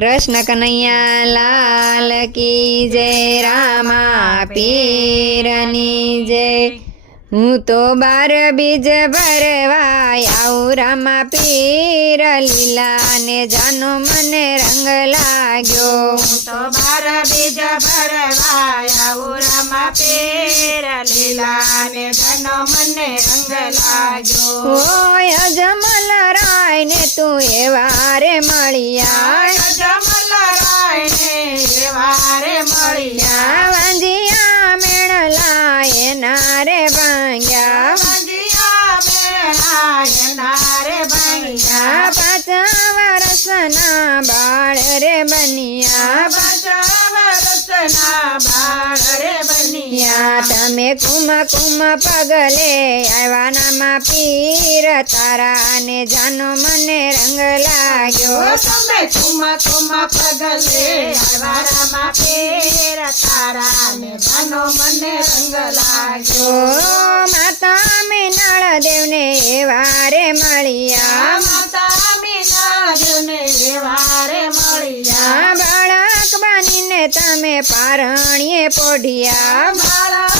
કૃષ્ણ કનૈયા લાલ કી જય રામા પીરની જય. હું તો બાર બીજ ભરવાય આવું રામા પીર લીલા ને જાનો મને રંગ લાગ્યો. તો બાર બીજ ભરવાય આવું રામા પેર લીલા ને જાનો મને રંગ લાગ્યો. ઓય અજમલ રાય ને તું એવા રે મળ્યા. આ પાંચ વર્ષના બાળ રે બનિયા. બચાવ બાળ રે બનિયા તમે કુમ કુમ પગલે આવ્યા નામાં પીર તારા અને જાનો મને રંગ લાગ્યો. તમે કુમ કુમ પગલે વારામાં પેર તારા અને જાનો મને રંગ લાગ્યો. માતા માતા મિનાળ દેવને એવા રે મળ્યા. પારણીએ પોઢિયા બનીને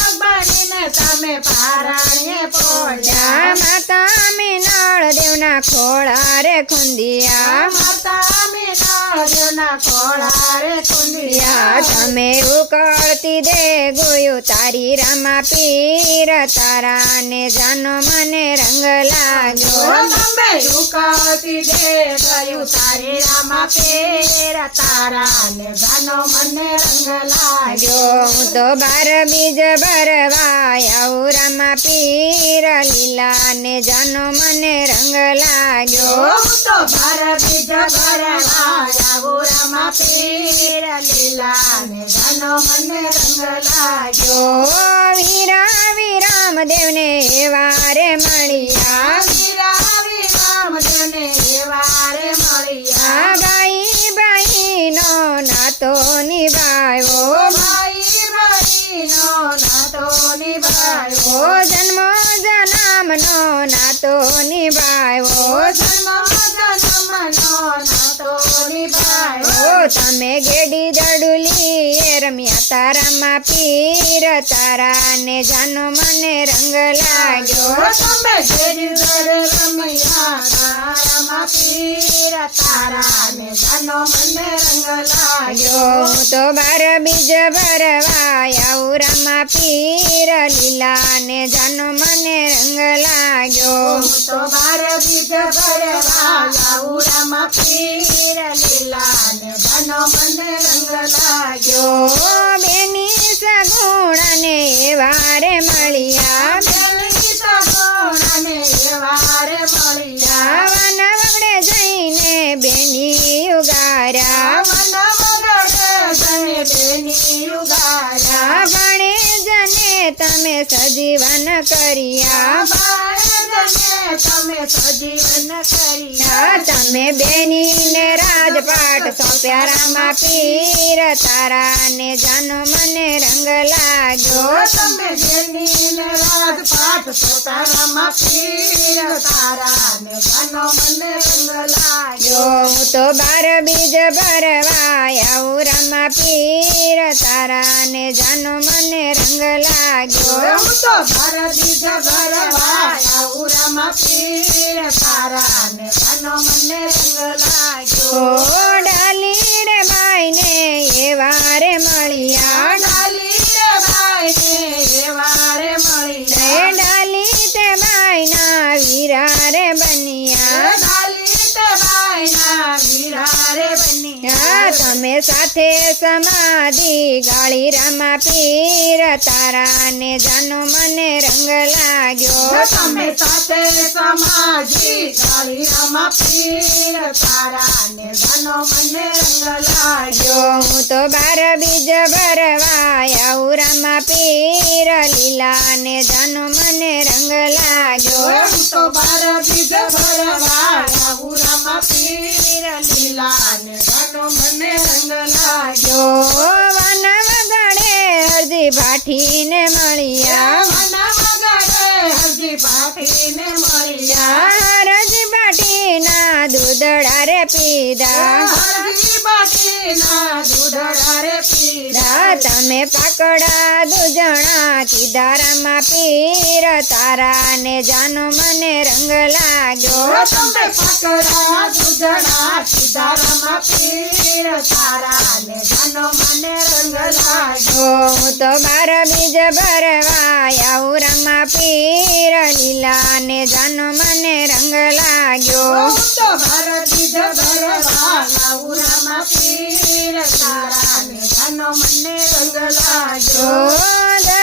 તમે પારણીએ આ પોડ્યા માતા મિનાળ દેવના ખોળા રે ખુંદિયા. માતા મીના દેવના ખોળારે યા કુંડિયા તમે ઉકળતી દે ગોયું તારી રામા પીર તારા ને જાનો મને રંગ લાગ્યો. તમે ઉકળતી દે ગયું તારી રામા પીર તારા ને જાનો મને રંગ લાગ્યો. હું તો બાર બીજ ભરવાય આવું રામા પીર લીલા ને જાનો મને રંગ લાગ્યો. તો ભર બીજ ભરવાયા ગોરામાં પીર લીલા ને જાનો મને રંગ લાગ્યો. વીરા વિરામ દેવને એવા રે મળ્યા વિરાવી રામદેવને વારે નાતો નિભાવ્યો. જન્મ જન્મનો નાતો નિભાવ્યો. તમે ગેડી તારામાં પીર તારા ને જાનો મને રંગ લાગ્યો. તમે ઘેરી રમૈયા તારામાં પીર તારા ને જાનો મને રંગ લાગ્યો. હું તો બાર બીજ ભરવાય આવું રામા પીર લીલા ને જાનો મને રંગ લાગ્યો. હું તો બાર બીજ ભરવા રામા પીર લીલા ને જાનો મને રંગ લાગ્યો. સગુણાને વારે મળ્યા. વન વગડે જઈને બેની ઉગાર્યા. ભણે જને તમે સજીવન કર્યા. બાળજને તમે સજીવન કર્યા. તમે બેનીને રાજપાટ સોંપ્યા રામા પીર તારા ને જાનો મને રંગ લાગ્યો. તમે જેની ને રાજપાટ સોતારામાં પીર તારા ને જાનો મને રંગ લાગ્યો. હું તો બાર બીજ ભરવાય આવું રામા પીર તારા ને જાનો મને રંગ લાગ્યો. હું તો બાર બીજ ભરવાયા ઉરામાં પીર તારા ને મને રંગ લાગ્યો. ડાલી રે માઈને એવા સાથે સમાધિ ગાળી રામા પીર તારા ને જાનો મને રંગ લાગ્યો. તમે સાથે સમાધિ ગાળી રામા પીર તારા ને જાનો મને રંગ લાગ્યો. હું તો બાર બીજ ભરવાય આવું રામા પીર લીલા ને જાનો મને રંગ લાગ્યો. હું તો બાર બીજ ભરવાયા લાગ્યો જો વન વગડે હરજી ભાઠીને મળ્યા. મળ્યા હરજી ભાઠીના દૂધડા રે પીધા. તમે પાકડા દુજણા કીધા રામા પીર તારા ને જાનો મને રંગ લાગ્યો. તમે પકડા દૂધડા સીતારામા પીર તારા ને જાનો મને રંગ લાગ્યો. હું તો બાર બીજ ભરવા આવું રામા પીર લીલા ને જાનો મને રંગ લાગ્યો. હું તો બાર બીજ ભરવા પીર તારા ને જાનો મને રંગ ઓ લાગ્યો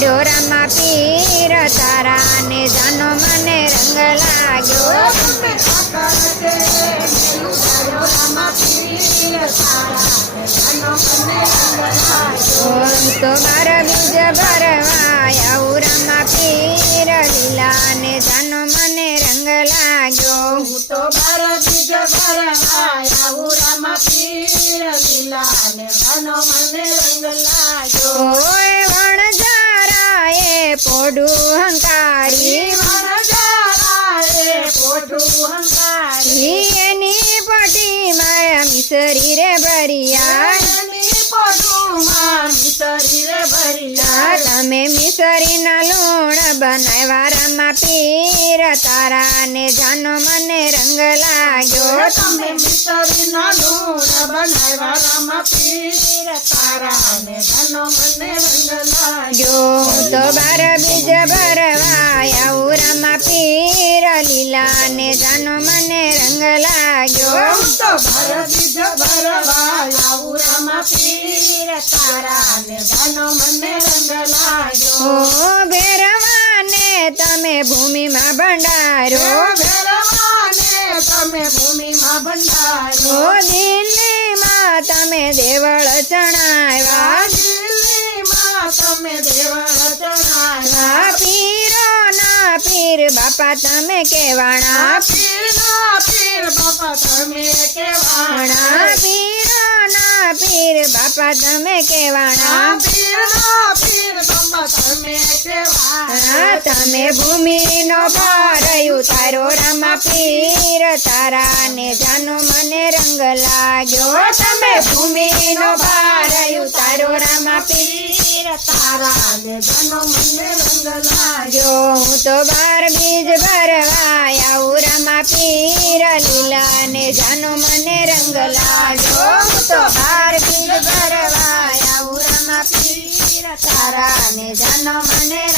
ઉડાડ્યો રામા પીર તારા ને જાનો મને રંગ લાગ્યો. તમે મિસરીના લૂણ બનાવ્યા રામા પીર તારા ને જાનો મને રંગ લાગ્યો. જો હું તો બાર બીજ ભરવાય આવું રામા પીર લીલા ને જાનો મને રંગ લાગ્યો. ભેરવાને તમે ભૂમિમાં ભંડારો. તમે ભૂમિમાં ઓ દિલ્હીમાં તમે દેવળ ચણાવ્યા દિલ્હીમાં તમે દેવળ બાપા તમે કેવાણા પીરા પીર બાપા તમે કેવાણા? વાણા પીરો ના પીર બાપા તમે કેવાણા પીરા પીર બાપા તમે કેવાણા? આ તમે ભૂમિનો ભાર તારો રામા પીર તારા ને જાનો મને રંગ લાગ્યો. તમે ભૂમિનો ભાર તારો રામા પીર તારા ને જનો મને રંગ લાગ્યો. હું તો બાર બીજ ભરવા આવું, રામા પીર લીલા ને જાનો મને રંગ લાગ્યો. હું તો બાર બીજ ભરવા આવું, રામા પીર તારા ને જાનો મને